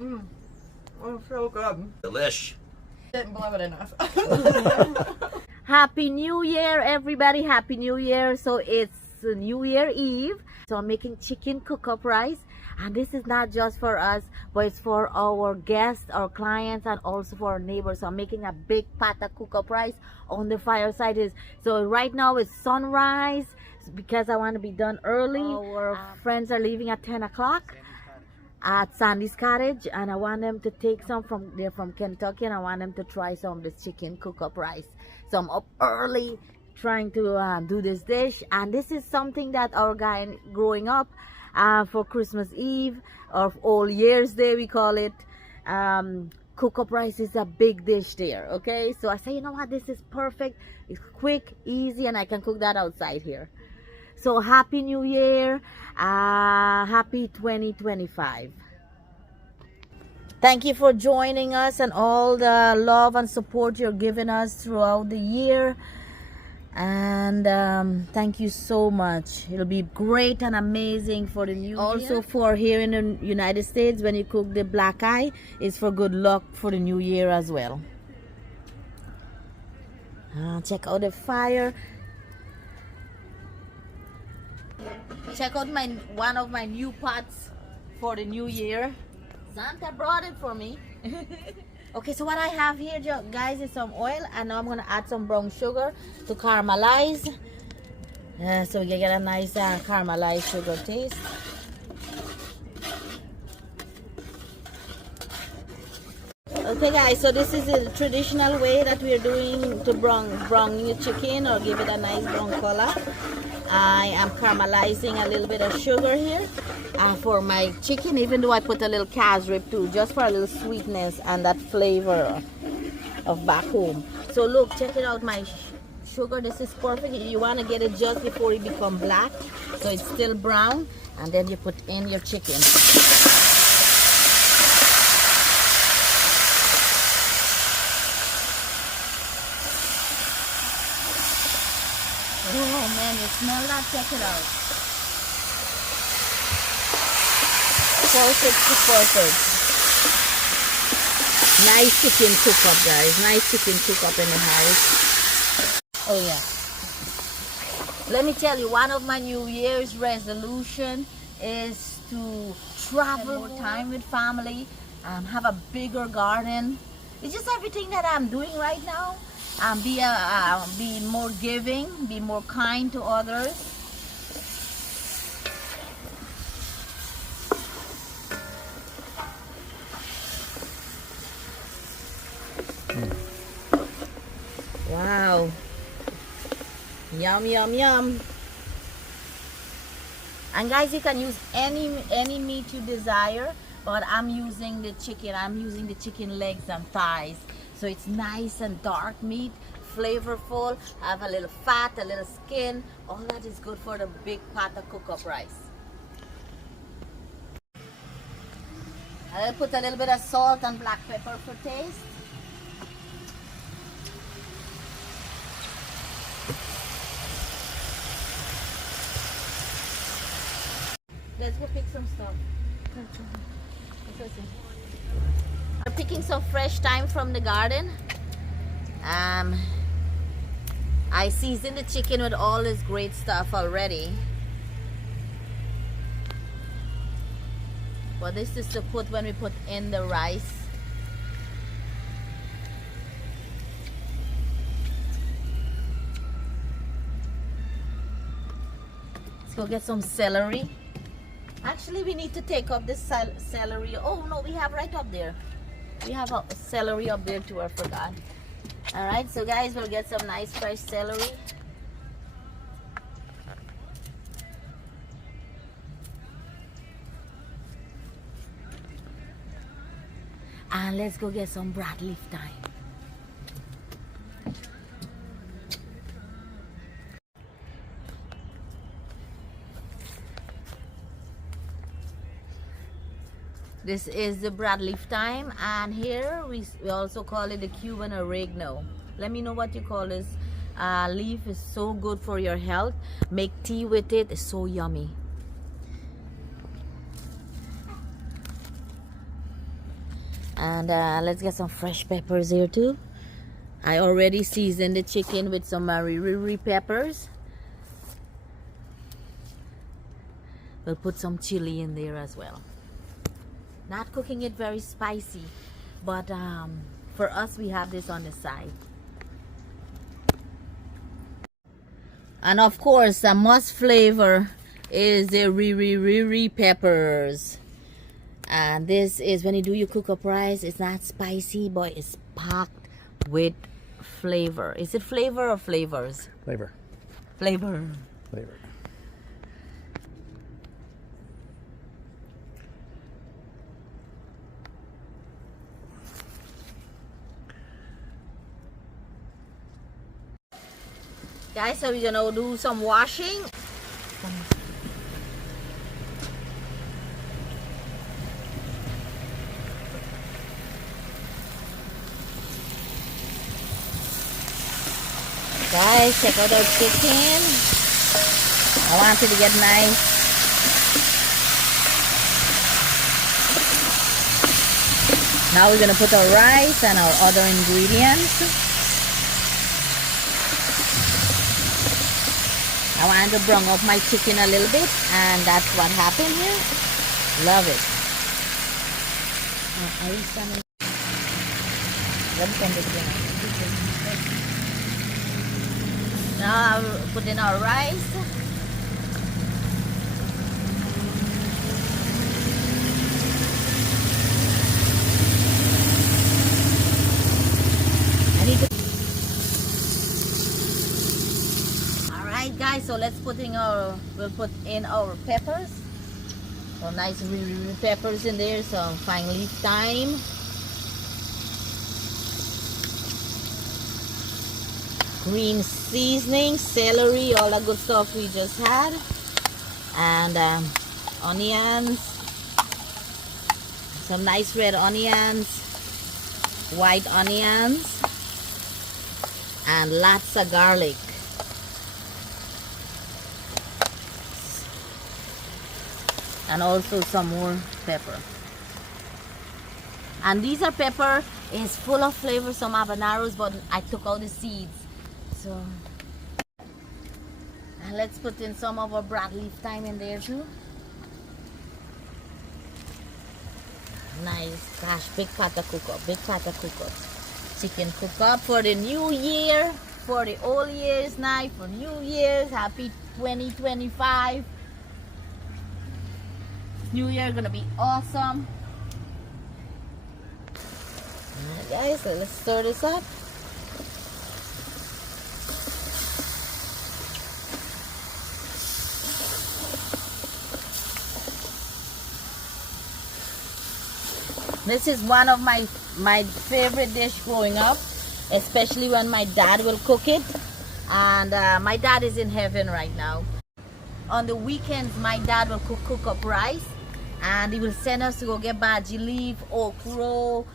Oh, so good. Delish. Didn't blow it enough. Happy New Year, everybody. Happy New Year. So it's New Year Eve. So I'm making chicken cook-up rice. And this is not just for us, but it's for our guests, our clients, and also for our neighbors. So I'm making a big pot of cook-up rice on the fireside. So right now it's sunrise because I want to be done early. Our friends are leaving at 10 o'clock at Sandy's Cottage, and I want them to take some they're from Kentucky, and I want them to try some of this chicken cook-up rice. So I'm up early trying to do this dish, and this is something that our guy growing up for Christmas Eve or All Year's Day we call it. Cook-up rice is a big dish there. Okay, so I say, you know what, this is perfect. It's quick, easy, and I can cook that outside here. So happy New Year, happy 2025. Thank you for joining us and all the love and support you're giving us throughout the year. And thank you so much. It'll be great and amazing for the new year. Also for here in the United States, when you cook the black eye, it's for good luck for the new year as well. Check out the fire. Check out one of my new pots for the new year. Santa brought it for me. Okay, so what I have here, guys, is some oil, and now I'm gonna add some brown sugar to caramelize. So you get a nice caramelized sugar taste. Okay, guys, so this is the traditional way that we're doing to brown the chicken or give it a nice brown color. I am caramelizing a little bit of sugar here for my chicken, even though I put a little casareep too, just for a little sweetness and that flavor of back home. So look, check it out, my sugar. This is perfect. You want to get it just before it becomes black, so it's still brown, and then you put in your chicken. Oh man, you smell that? Check it out. Perfect to perfect. Nice chicken cook-up, guys. Nice chicken cook-up in the house. Oh yeah. Let me tell you, one of my New Year's resolution is to travel more time with family, have a bigger garden. It's just everything that I'm doing right now. Be more giving, be more kind to others. Wow. Yum, yum, yum. And guys, you can use any meat you desire, but I'm using the chicken. I'm using the chicken legs and thighs. So it's nice and dark meat, flavorful, have a little fat, a little skin. All that is good for the big pot of cook-up rice. I'll put a little bit of salt and black pepper for taste. Let's go pick some stuff. We're picking some fresh thyme from the garden. I seasoned the chicken with all this great stuff already. But this is to put when we put in the rice. Let's go get some celery. Actually, we need to take up this celery. Oh no, we have right up there. We have a celery up there too, I forgot. Alright, so guys, we'll get some nice fresh celery. And let's go get some broadleaf thyme. This is the broadleaf thyme, and here we also call it the Cuban oregano. Let me know what you call this leaf. Is so good for your health. Make tea with it. It's so yummy. And let's get some fresh peppers here too. I already seasoned the chicken with some riri peppers. We'll put some chili in there as well. Not cooking it very spicy, but for us, we have this on the side. And of course, the must flavor is the riri peppers. And this is when you do your cook up rice, it's not spicy, but it's packed with flavor. Is it flavor or flavors? Flavor. Flavor. Flavor. Guys, so we're gonna do some washing. Guys, check out our chicken. I want it to get nice. Now we're gonna put our rice and our other ingredients. I wanted to brown up my chicken a little bit, and that's what happened here. Love it. Now I'll put in our rice. Alright guys, so let's put in we'll put in our peppers. So nice peppers in there, some fine leaf thyme. Green seasoning, celery, all the good stuff we just had. And onions. Some nice red onions. White onions. And lots of garlic. And also some more pepper. And these are pepper is full of flavor, some habaneros, but I took out the seeds. So and let's put in some of our broadleaf thyme in there too. Nice, gosh, big pot of cookup, big pot of cookup. Chicken cookup for the new year, for the old year's night, for New Year's. Happy 2025. New Year gonna be awesome. Alright guys, so let's stir this up. This is one of my favorite dish growing up, especially when my dad will cook it. And my dad is in heaven right now. On the weekends, my dad will cook up rice, and he will send us to go get bagi leaf, okro,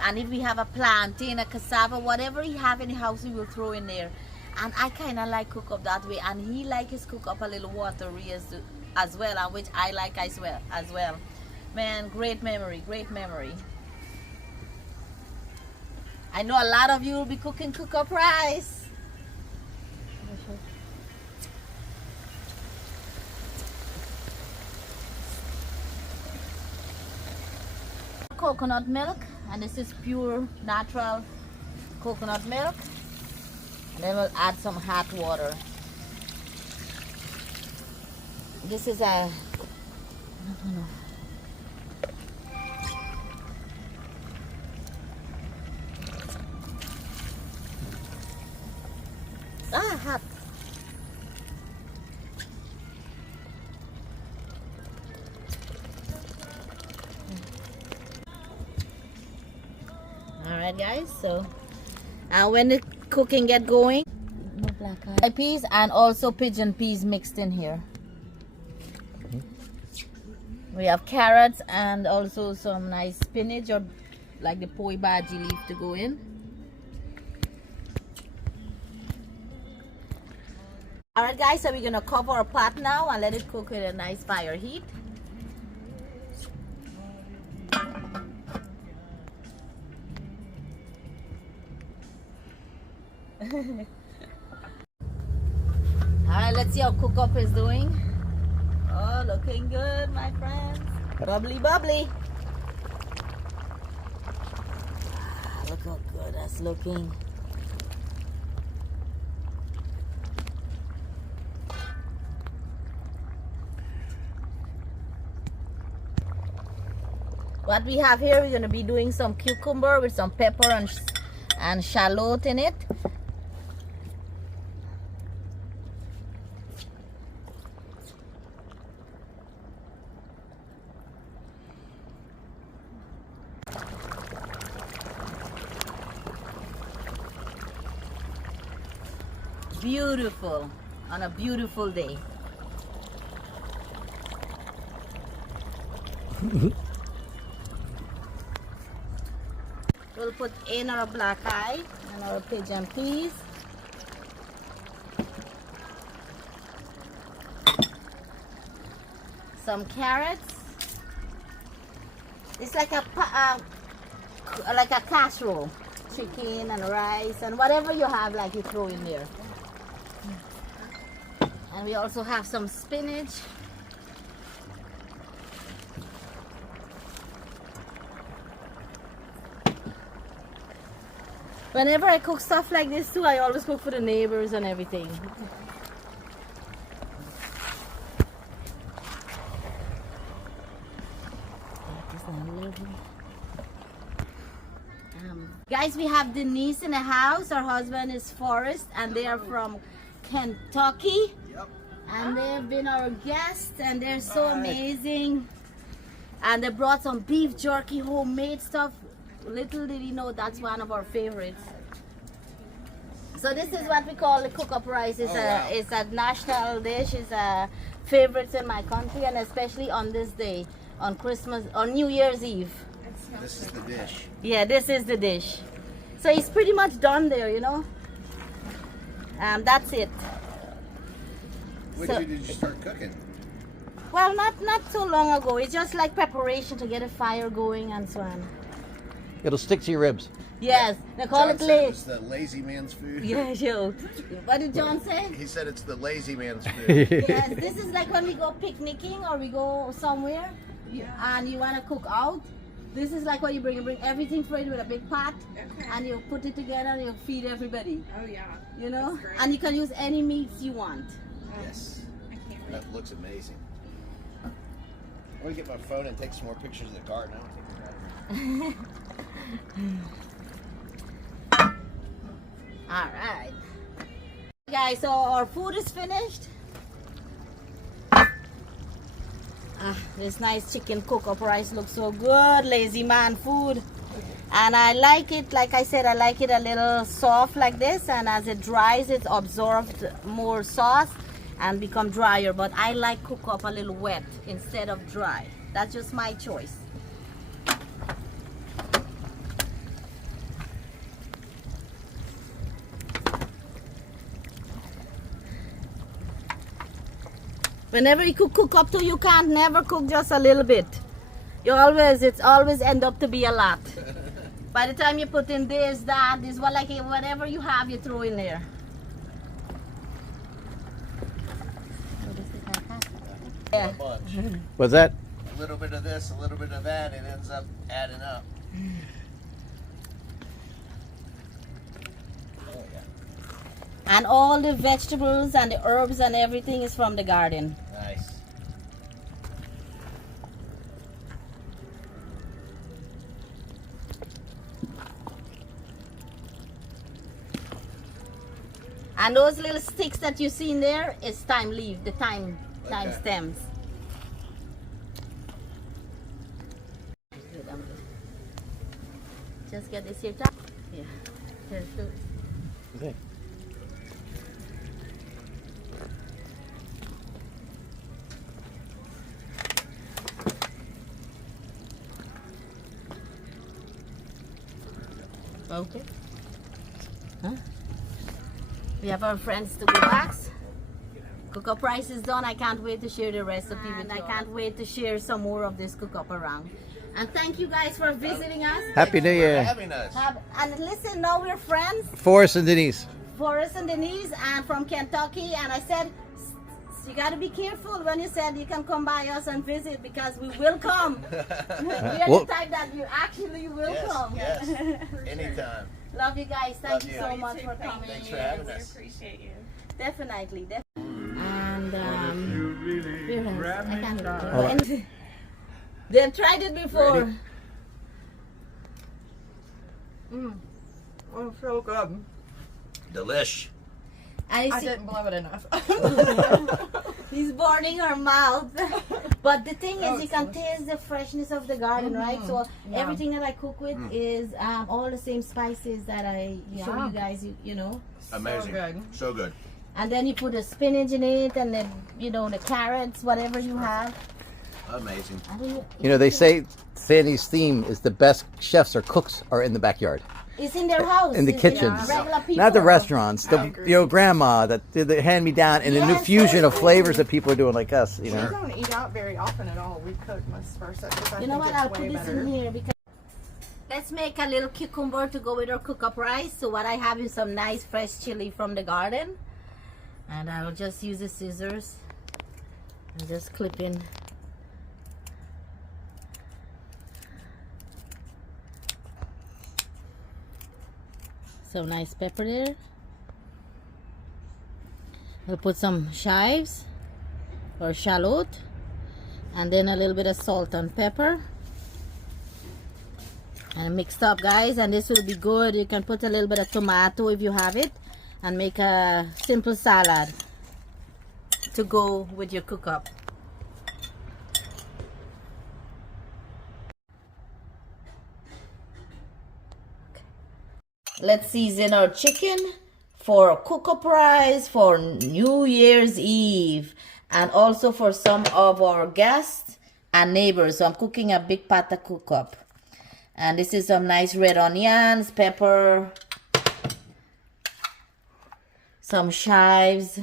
and if we have a plantain, a cassava, whatever he have in the house, he will throw in there. And I kind of like cook up that way, and he like his cook up a little watery as well, and which I like as well. Man, great memory, great memory. I know a lot of you will be cooking cook up rice. Coconut milk, and this is pure natural coconut milk. And then we'll add some hot water. This is a hot. Alright guys, so when the cooking get going, black peas and also pigeon peas mixed in here. We have carrots and also some nice spinach or like the poi bagi leaf to go in. Alright guys, so we're gonna cover our pot now and let it cook with a nice fire heat. Alright, let's see how Cookup is doing. Oh, looking good, my friends. Bubbly, bubbly. Look how good that's looking. What we have here, we're going to be doing some cucumber with some pepper and shallot in it. Beautiful on a beautiful day. We'll put in our black eye and our pigeon peas. Some carrots. It's like a casserole. Chicken and rice and whatever you have, like you throw in there. And we also have some spinach. Whenever I cook stuff like this too, I always cook for the neighbors and everything. Guys, we have Denise in the house. Her husband is Forrest and they are from Kentucky. Yep. And they've been our guests and they're so amazing. And they brought some beef jerky, homemade stuff. Little did you know that's one of our favorites. So this is what we call the cook-up rice. It's a national dish. It's a favorite in my country and especially on this day, on Christmas, on New Year's Eve. This is the dish. Yeah, this is the dish. So it's pretty much done there, you know. That's it. When So- did you start cooking? Well, not so long ago. It's just like preparation to get a fire going and so on. It'll stick to your ribs. Yes, they call John it said lazy. it's the lazy man's food. Yeah, sure. What did John say? He said it's the lazy man's food. Yes, this is like when we go picnicking or we go somewhere and you want to cook out. This is like what you bring everything for it with a big pot and you put it together and you feed everybody. Oh yeah. You know? That's great. And you can use any meats you want. Yes. I can't wait. That looks amazing. I'm going to get my phone and take some more pictures of the garden. All right. Guys, so our food is finished. This nice chicken cook-up rice looks so good. Lazy man food. And I like it, like I said, I like it a little soft like this. And as it dries, it's absorbed more sauce and become drier. But I like cook-up a little wet instead of dry. That's just my choice. Whenever you cook up to, you can't never cook just a little bit. It's always end up to be a lot. By the time you put in this, that, this, whatever you have, you throw in there. Yeah. A bunch. What's that? A little bit of this, a little bit of that, it ends up adding up. Oh, yeah. And all the vegetables and the herbs and everything is from the garden. Nice. And those little sticks that you see in there is thyme leaf, the thyme Okay. stems. Just get this here top. Yeah. Here's the- Okay. Okay. Huh? We have our friends to go back. Cook-up rice is done. I can't wait to share the recipe with you. I can't wait to share some more of this cook-up around. And thank you guys for visiting us. Happy New For Year. having us. And listen, now we're friends. Forrest and Denise. Forrest and Denise and from Kentucky, and I said, you got to be careful when you said you can come by us and visit because we will come. We are Well- the type that you actually will Yes, come. yes. Anytime. Love you guys. Thank Love you you. so Love much for coming. Thanks for having us. appreciate you. Definitely. And I can't Hold on. and they've tried it before. Oh, so good. Delish. And I you see, didn't blow it enough. he's burning her mouth. But the thing Oh, is, you it's can delicious. taste the freshness of the garden, right? So Yeah. everything that I cook with is all the same spices that I show Yeah. you guys. You know. Amazing. good. So good. And then you put the spinach in it, and then the carrots, whatever you have. Amazing. I don't know. You know, they say Sandy's theme is the best chefs or cooks are in the backyard. It's in their house. In the It's kitchens. Regular people. Not the restaurants. I The agree. grandma that did the hand me down and the new Yes, fusion of yes. flavors that people are doing like us. You We know. don't eat out very often at all. We cook most versa because I You know think what? it's I'll way put this better. in here because let's make a little cucumber to go with our cookup rice. So what I have is some nice fresh chili from the garden, and I'll just use the scissors and just clip in. Some nice pepper there. We'll put some chives or shallot, and then a little bit of salt and pepper, and mixed up, guys. And this will be good. You can put a little bit of tomato if you have it, and make a simple salad to go with your cookup. Let's season our chicken for cookup rice for New Year's Eve, and also for some of our guests and neighbors. So I'm cooking a big pot of cookup, and this is some nice red onions, pepper, some chives,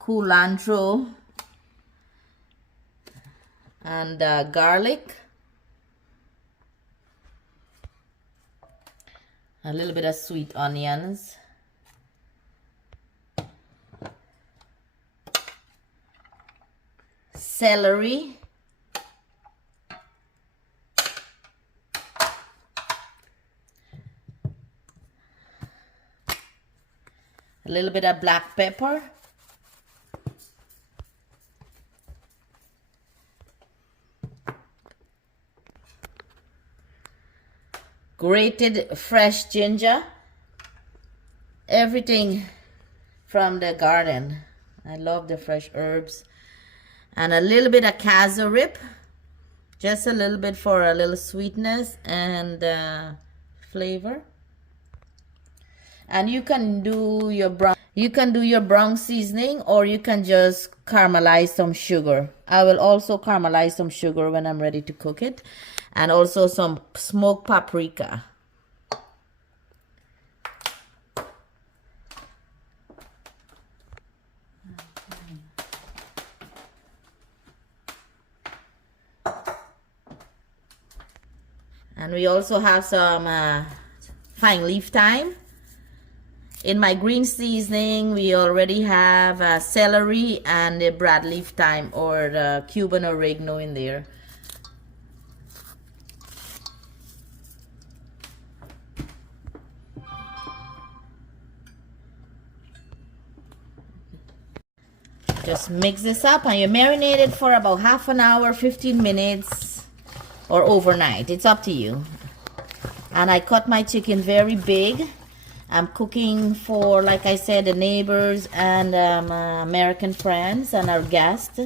culantro, and garlic. A little bit of sweet onions. Celery. A little bit of black pepper. Grated fresh ginger. Everything from the garden. I love the fresh herbs. And a little bit of casareep. Just a little bit for a little sweetness and flavor. And you can do your brown seasoning, or you can just caramelize some sugar. I will also caramelize some sugar when I'm ready to cook it. And also some smoked paprika. And we also have some fine leaf thyme. In my green seasoning, we already have celery and the broadleaf thyme, or the Cuban oregano, in there. Just mix this up, and you marinate it for about half an hour, 15 minutes, or overnight. It's up to you. And I cut my chicken very big. I'm cooking for, like I said, the neighbors and American friends and our guests.